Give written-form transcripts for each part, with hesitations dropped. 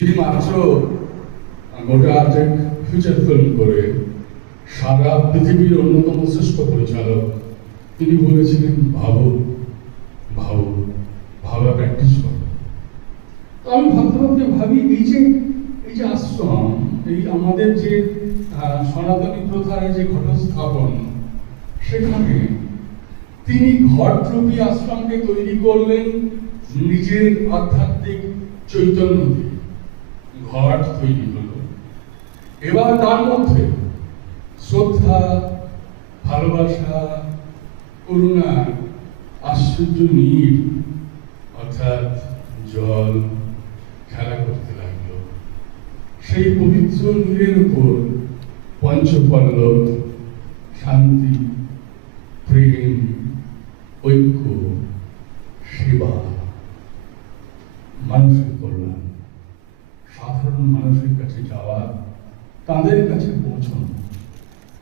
তিনি মাত্র গোটা আর্টেক ফিচার ফিল্ম করে সারা পৃথিবীর অন্যতম শ্রেষ্ঠ পরিচালক। তিনি বলেছিলেন ভাবো ভাবো, ভাবা প্র্যাকটিস করো। তো আমি ভাবতে ভাবতে ভাবি এই যে আশ্রম, এই আমাদের যে সনাতনী প্রথার যে ঘটস্থাপন, সেখানে তিনি ঘটরূপী আশ্রমকে তৈরি করলেন নিজের আধ্যাত্মিক চৈতন্য দিয়ে। ঘট তৈরি হলো, এবার তার মধ্যে শ্রদ্ধা, ভালোবাসা, করুণার আশ্চর্য নীর অর্থাৎ জল খেলা করতে লাগলো। সেই পবিত্র নীরের উপর পঞ্চপল্লব, শান্তি, প্রেম, ঐক্য, সেবা, মানুষের কল্যাণ, সাধারণ মানুষের কাছে যাওয়া, তাদের কাছে পৌঁছানো,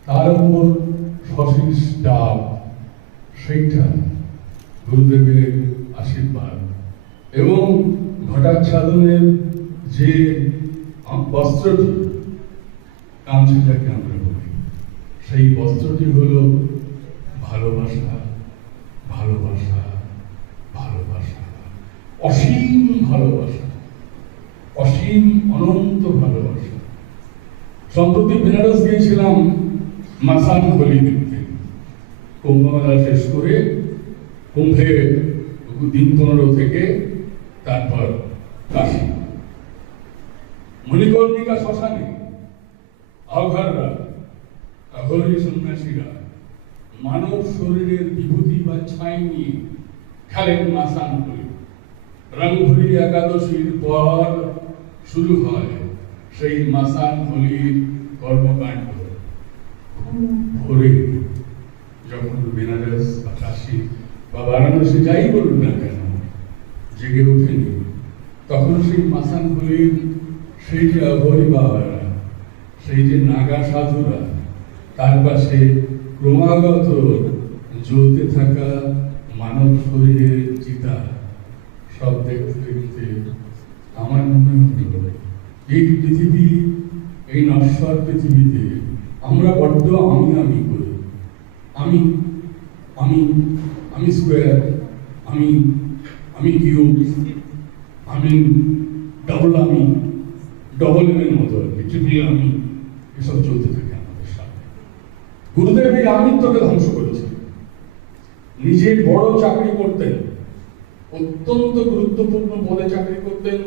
তার উপর সশীষ ডাব, সেইটা গুরুদেবের আশীর্বাদ। এবং ঘটাচ্ছাদনের যে বস্ত্রটি, গামছাটাকে আমরা বলি, সেই বস্ত্রটি হল ভালোবাসা, ভালোবাসা, ভালোবাসা, অসীম ভালোবাসা, অসীম অনন্ত ভালোবাসা। সম্প্রতি বেনারস গিয়েছিলাম মাসান হোলি দেখতে। কুম্ভমেলা শেষ করে কুম্ভে দিন 15 থেকে তারপর কাশী। মণিকর্ণিকা শ্মশানে অঘররা, অঘরী সন্ন্যাসীরা মানব শরীরের বিভূতি বা ছাই নিয়ে খেলেন মাসান হোলি। রংভরি একাদশীর পর শুরু হয় সেই মাসান হোলির কর্মকাণ্ড। খুব ভোরে যখন বেনারস বা কাশী বা বারাণসী যাই বলুন না কেন জেগে ওঠেনি, তখন সেই মাসান হোলির সেই যে অঘরী বাবারা, সেই যে নাগা সাধুরা, তার পাশে ক্রমাগত জ্বলতে থাকা মানব শরীরের চিতা, সব দেখতে দেখতে আমার মনে হলো এই পৃথিবী, এই নশ্বর পৃথিবীতে আমরা বড্ড আমি করি। আমি আমি আমি স্কোয়ার, আমি কিউব, আমি ডবল এর মতো আর কি, ট্রিপল আমি, এসব চলতে থাকে আমাদের সাথে। গুরুদেব এই আমিত্বকে ধ্বংস করেছে। নিজে বড় চাকরি করতেন, অত্যন্ত গুরুত্বপূর্ণ পদে চাকরি করতেন,